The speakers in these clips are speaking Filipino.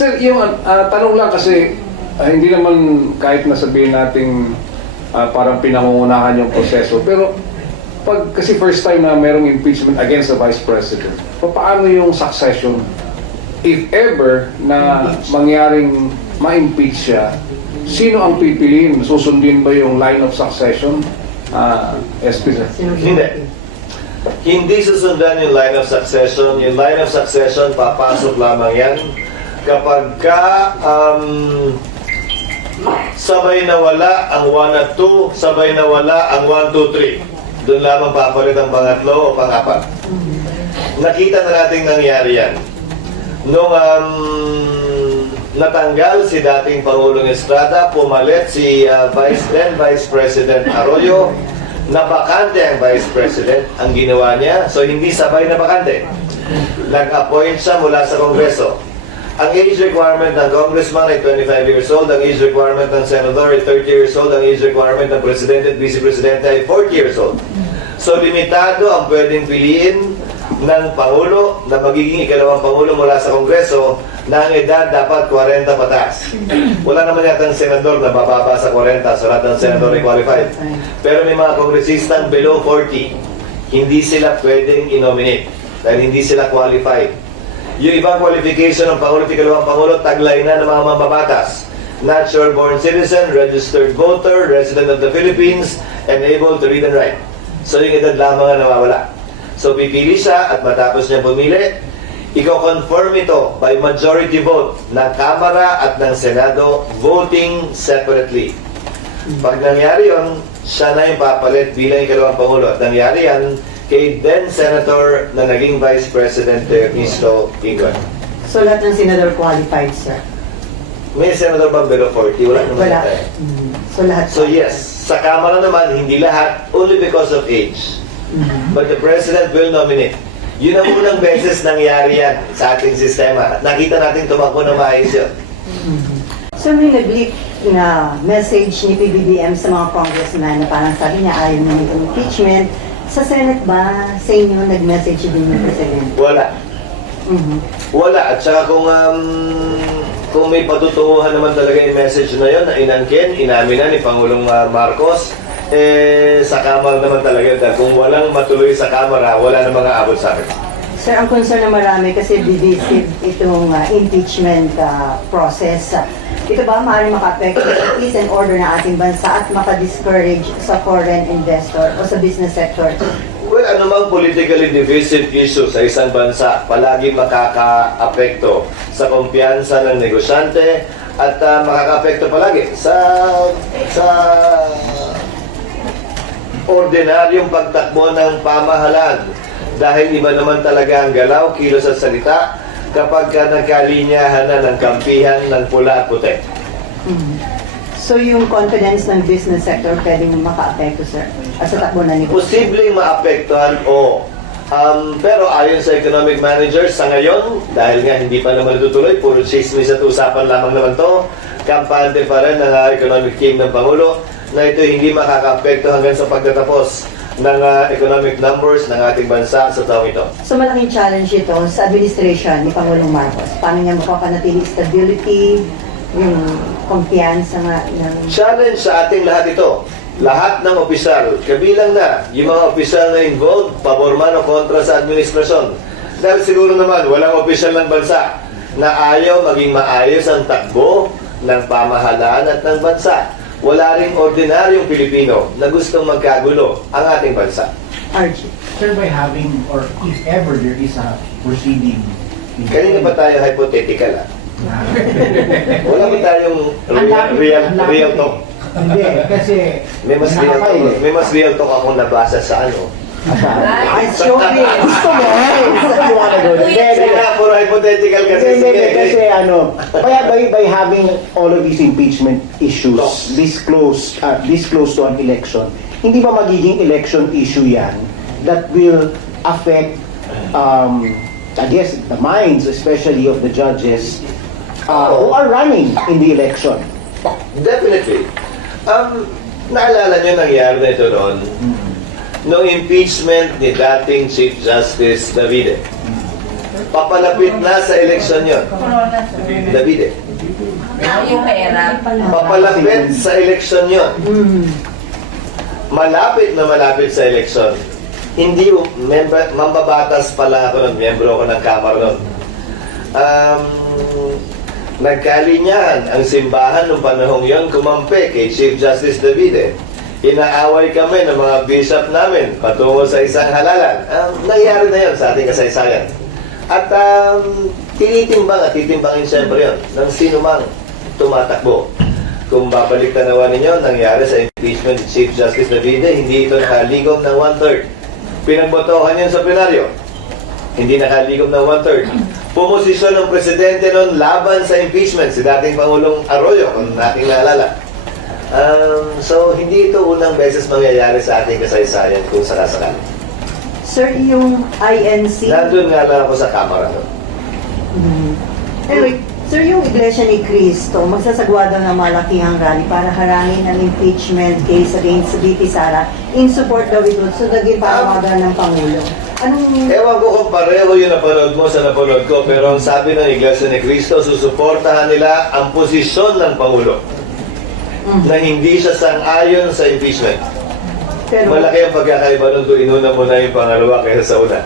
Sir, yung tanong lang kasi hindi naman kahit nasabihin nating parang pinangungunahan yung proseso, pero pag kasi first time na merong impeachment against the Vice President, paano yung succession? If ever na mangyaring ma-impeach siya, sino ang pipiliin? Susundin ba yung line of succession? SP, sir? Hindi susundan yung line of succession. Yung line of succession, papasok lamang yan kapag sabay na wala ang 1 at 2, sabay na wala ang 1, 2, 3. Doon lamang papalit ang pangatlo o pang-apat. Nakita na natin nangyari yan. Nung natanggal si dating Pangulong Estrada, pumalit si Vice President Arroyo, na bakante ang Vice President, ang ginawa niya, so hindi sabay na bakante. Nag-appoint siya mula sa Kongreso. Ang age requirement ng congressman ay 25 years old, ang age requirement ng senador ay 30 years old, ang age requirement ng presidente at vice-presidente ay 40 years old. So limitado ang pwedeng piliin ng Pangulo na magiging ikalawang Pangulo mula sa Kongreso na ang edad dapat 40 pataas. Wala naman yatang senador na bababa sa 40, so lahat ng senador ay qualified. Pero may mga kongresistang below 40, hindi sila pwedeng i-nominate dahil hindi sila qualified. Yung ibang qualification ng Pangulo at ikalawang Pangulo, taglay na ng mga mambabatas. Natural-born citizen, registered voter, resident of the Philippines, and able to read and write. So yung edad lamang ang nawawala. So pipili siya at matapos niya pumili, i-confirm ito by majority vote ng Kamara at ng Senado voting separately. Pag nangyari yun, siya na yung papalit bilang ikalawang Pangulo. At nangyari yan kay then Senator na naging Vice President Cristo Ingon. So lahat ng senador qualified, sir? May Senador bang below 40? Wala naman. Wala. So lahat? So yes, sa Kamara naman, hindi lahat, only because of age. But the President will nominate. Yun ang unang beses nangyari yan sa ating sistema. Nakita natin tumakbo na maayos yun. So may nag-leak na message ni PBBM sa mga congressman na parang sabi niya ayaw na ng impeachment. Sa Senate ba, sa inyo nag-message din yung President? Wala. Wala. At saka kung may patutunguhan naman talaga yung message na yun, na inangkin, inamin na ni Pangulong Marcos, sa Kamara naman talaga. Dahil kung walang matuloy sa Kamara, wala na mga abot sa akin. Sir, ang concern na marami kasi divisive itong impeachment process. Ito ba maaaring maka-apekto sa peace and order ng ating bansa at maka-discourage sa foreign investor o sa business sector? Well, anumang politically divisive issue sa isang bansa, palagi makaka-apekto sa kumpiyansa ng negosyante at makaka-apekto palagi sa ordinaryong pagtakbo ng pamahalaan. Dahil iba naman talaga ang galaw, kilos at salita kapag nagkalinyahan na ng kampihan ng pula at puti. So yung confidence ng business sector pwedeng maka-apekto, sir? Sa takbo na negosyo? Posibleng maapektuhan, oo. Pero ayon sa economic managers, sa ngayon, dahil nga hindi pa naman natutuloy, puro chismis at usapan lamang naman to, kampante pa rin ng economic team ng Pangulo na ito hindi makaka-apekto hanggang sa pagtatapos ng economic numbers ng ating bansa sa taong ito. So malaking challenge ito sa administration ni Pangulong Marcos. Paano niya mapapanatili stability, yung kumpiyansa ng... Challenge sa ating lahat ito. Lahat ng opisyal, kabilang na yung mga opisyal na involved, pabor man o kontra sa administrasyon. Dahil siguro naman, walang opisyal ng bansa na ayaw maging maayos ang takbo ng pamahalaan at ng bansa. Wala ring ordinaryong Pilipino na gustong magkagulo ang ating bansa. RG. Sir, by having, or if ever there is a proceeding... Kanina pa tayo hypothetical Wala ba tayong real talk? Hindi, kasi... May mas real talk akong nabasa sa ano. Ay, sure. Gusto mo. Sige na, puro hypothetical kasi. Kasi ano, by having all of these impeachment issues this close to an election, hindi ba magiging election issue yan that will affect, I guess, the minds, especially of the judges who are running in the election? Definitely. Naalala nyo nangyari na ito noon? Noong impeachment ni dating Chief Justice Davide. Papalapit na sa eleksyon yon. David, Yung pera. papalapit sa eleksyon yon. Malapit na malapit sa eleksyon. Hindi, mambabatas pala ako nun, miyembro ako ng Kamara nun. Nagkalinyahan ang simbahan noong panahong yon, kumampi kay Chief Justice Davide. Inaaway kami ng mga bishop namin patungo sa isang halalan. Nangyari na yon sa ating kasaysayan. At titimbangin siyempre yon ng sino mang tumatakbo. Kung babalik tanawan ninyo, nangyari sa impeachment ni Chief Justice Davide, hindi ito nakaligom ng 1/3. Pinagbotohan yun sa plenaryo. Hindi nakaligom ng 1/3. Pumosisyon ng presidente noon laban sa impeachment, si dating Pangulong Arroyo, kung nating naalala. So, hindi ito unang beses mangyayari sa ating kasaysayan kung sakasakali. Sir, yung INC... Nandun nga lang ako sa Kamara noon. Anyway, sir, yung Iglesia ni Cristo, magsasagwa daw ng malakihang rally para harangin ang impeachment case against VP Sara. In support daw ito, so naging panawagan ng Pangulo. Anong... Ewan ko kung pareho yung napanood mo sa napanood ko, pero ang sabi ng Iglesia ni Cristo, susuportahan nila ang posisyon ng Pangulo na hindi siya sang-ayon sa impeachment. Pero, Malaki ang pagkakaiba nun kung inuna mo na yung pangalawa kaysa sa una.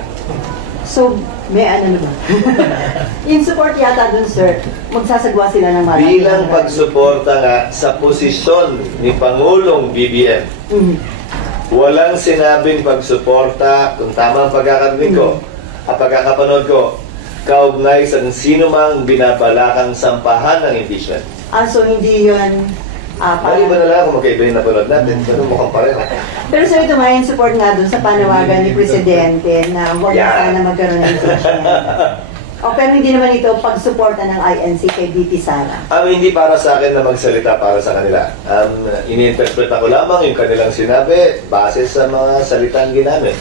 so, may ano na ba? In support yata dun, sir, magsasagwa sila ng malakihang Bilang rally. pagsuporta nga sa posisyon ni Pangulong BBM, Mhm. walang sinabing pagsuporta, kung tama ang pagkakarinig ko, at pagkakapanood ko, kaugnay sa sino mang binabalakang sampahan ng impeachment. So hindi yun... Maliban na lang kung magkaiba yung napanood natin, pero mukhang pareho. Pero sir, ito may in support nga dun sa panawagan ni Presidente na huwag na Yeah. sana magkaroon ng impeachment. Pero hindi naman ito pagsuporta ng INC kay VP Sara. Hindi para sa akin na magsalita para sa kanila. Ini-interpret ako lamang yung kanilang sinabi base sa mga salitang ginamit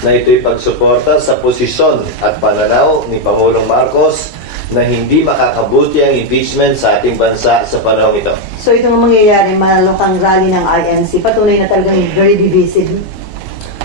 na ito'y pagsuporta sa posisyon at pananaw ni Pangulong Marcos na hindi makakabuti ang impeachment sa ating bansa sa panahon ito. So itong mangyayari, malukang rally ng INC, patunay na talagang very divisive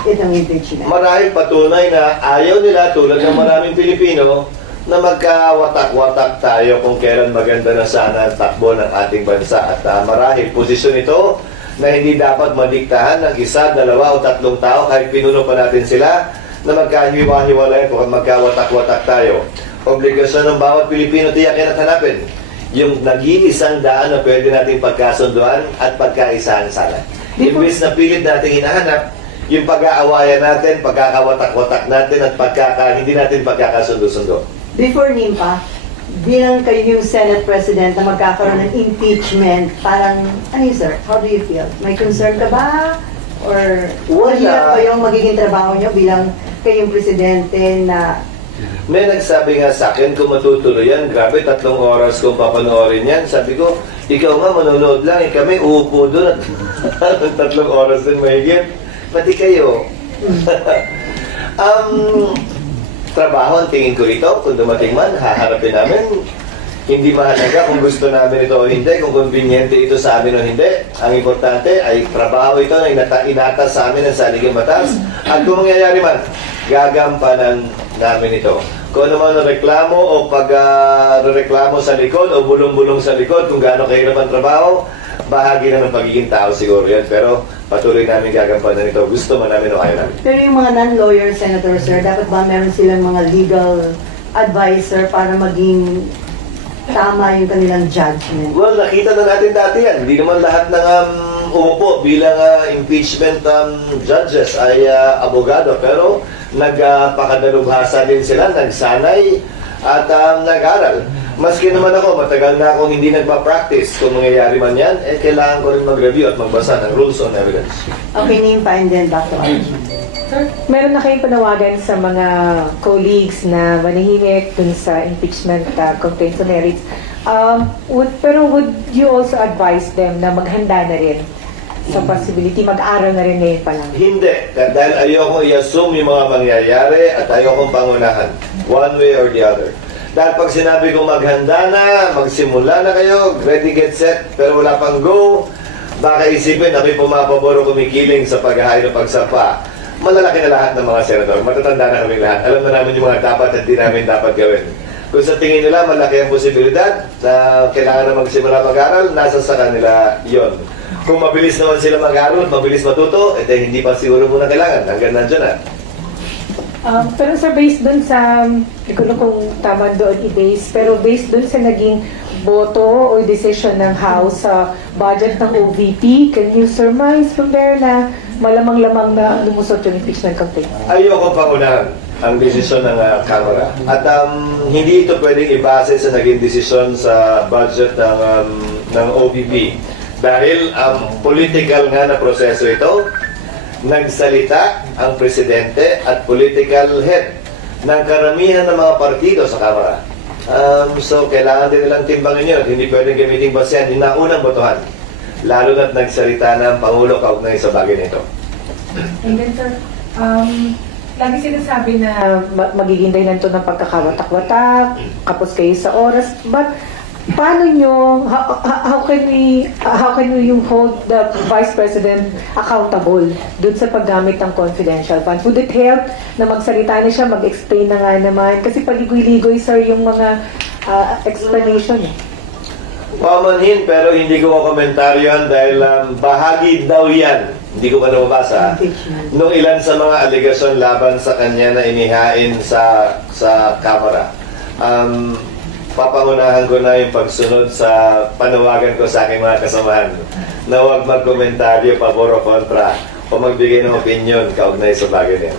itong impeachment. Marahil patunay na ayaw nila tulad ng maraming Pilipino na magkawatak-watak tayo kung kailan maganda na sana ang takbo ng ating bansa. At marahil posisyon ito na hindi dapat madiktahan ng isa, dalawa o tatlong tao kahit pinuno pa natin sila na magkahiwa-hiwalay kung magkawatak-watak tayo. Obligasyon ng bawat Pilipino tiyakin at hanapin yung nag-iisang daan na pwede nating pagkasunduan at pagkaisahan sana. Imbis na pilit nating hinahanap yung pag-aawayan natin, pagkakawatak-watak natin at hindi natin pagkakasundo-sundo. Before NIMPA, bilang kayo yung Senate President na magkakaroon ng impeachment, parang, ano yun sir, how do you feel? May concern ka ba? Or mahirap ba yung magiging trabaho nyo bilang kayong Presidente na May nagsabi nga sa akin, kung matutuloy yan, grabe, 3 oras kung papanoorin yan. Sabi ko, ikaw nga manonood lang, kami uupo doon at 3 oras din mahigit. Pati kayo. Trabaho ang tingin ko ito, kung dumating man, haharapin namin. Hindi mahalaga kung gusto namin ito o hindi, kung conveniente ito sa amin o hindi. Ang importante ay trabaho ito na inatas sa amin ng saligang batas. At kung mangyayari man, gagampanan namin ito. Kung ano man ang reklamo o pag-reklamo sa likod o bulong-bulong sa likod, kung gaano kahirap ang trabaho, bahagi na ng pagiging tao siguro yan. Pero patuloy namin gagampanan ito. Gusto man namin o ayaw namin. pero yung mga non-lawyer senator, sir, dapat ba meron silang mga legal advisor para maging tama yung kanilang judgment? Well, nakita na natin dati yan. Hindi naman lahat ng umupo bilang impeachment judges ay abogado. Pero nagpakadalubhasa din sila, nagsanay at nag-aral. Maski naman ako, matagal na akong hindi nagpa-practice. Kung mangyayari man yan, kailangan ko rin mag-review at magbasa ng rules on evidence. Okay, NIMPA and then back to RG. Sir, meron na kayong panawagan sa mga colleagues na manahimik dun sa impeachment complaint sa merits. Pero would you also advise them na maghanda na rin sa possibility, mag-aral na rin ngayon pa lang? Hindi. Dahil ayokong i-assume yung mga mangyayari at ayokong pangunahan. One way or the other. Dahil pag sinabi kong maghanda na, magsimula na kayo, ready, get set, pero wala pang go, baka isipin, ako'y pumapabor o kumikiling sa paghahay ng pagsampa. malalaki na lahat ng mga senador. Matatanda na kami lahat. Alam na namin yung mga dapat at di namin dapat gawin. Kung sa tingin nila malaki ang posibilidad na kailangan na magsimula mag-aral, nasa sa kanila yon. Kung mabilis naman sila mag-aral, mabilis matuto, hindi pa siguro muna kailangan. Hanggang nandiyan na. Pero sir, based dun sa, hindi ko alam kung tama doon i-base, pero based dun sa naging boto o decision ng House sa budget ng OVP, can you surmise from there na malamang-lamang na lumusot yung impeachment campaign? Ayoko pangunahan ang desisyon ng Kamara. At hindi ito pwedeng ibase sa naging desisyon sa budget ng OVP. Dahil political nga na proseso ito, nagsalita ang presidente at political head ng karamihan ng mga partido sa Kamara. So, kailangan din nilang timbangin yun. Hindi pwedeng gamitin basehan yung naunang botohan. Lalo na't nagsalita ng Pangulo kaugnay sa bagay nito. And then sir, lagi sinasabi na magiging dahilan to ng pagkakawatak-watak, kapos kayo sa oras, but paano nyo, how can we hold the Vice President accountable dun sa paggamit ng confidential funds? Would it help na magsalita na siya, mag-explain na nga naman? Kasi paligoy-ligoy, sir, yung mga explanation. Pamanhin, pero hindi ko makomentaryohan dahil bahagi daw yan. Hindi ko pa nababasa. Nung ilan sa mga aligasyon laban sa kanya na inihain sa Kamara. Papangunahan ko na yung pagsunod sa panawagan ko sa aking mga kasamahan na huwag magkomentaryo pabor o kontra o magbigay ng opinion kaugnay sa bagay niyan.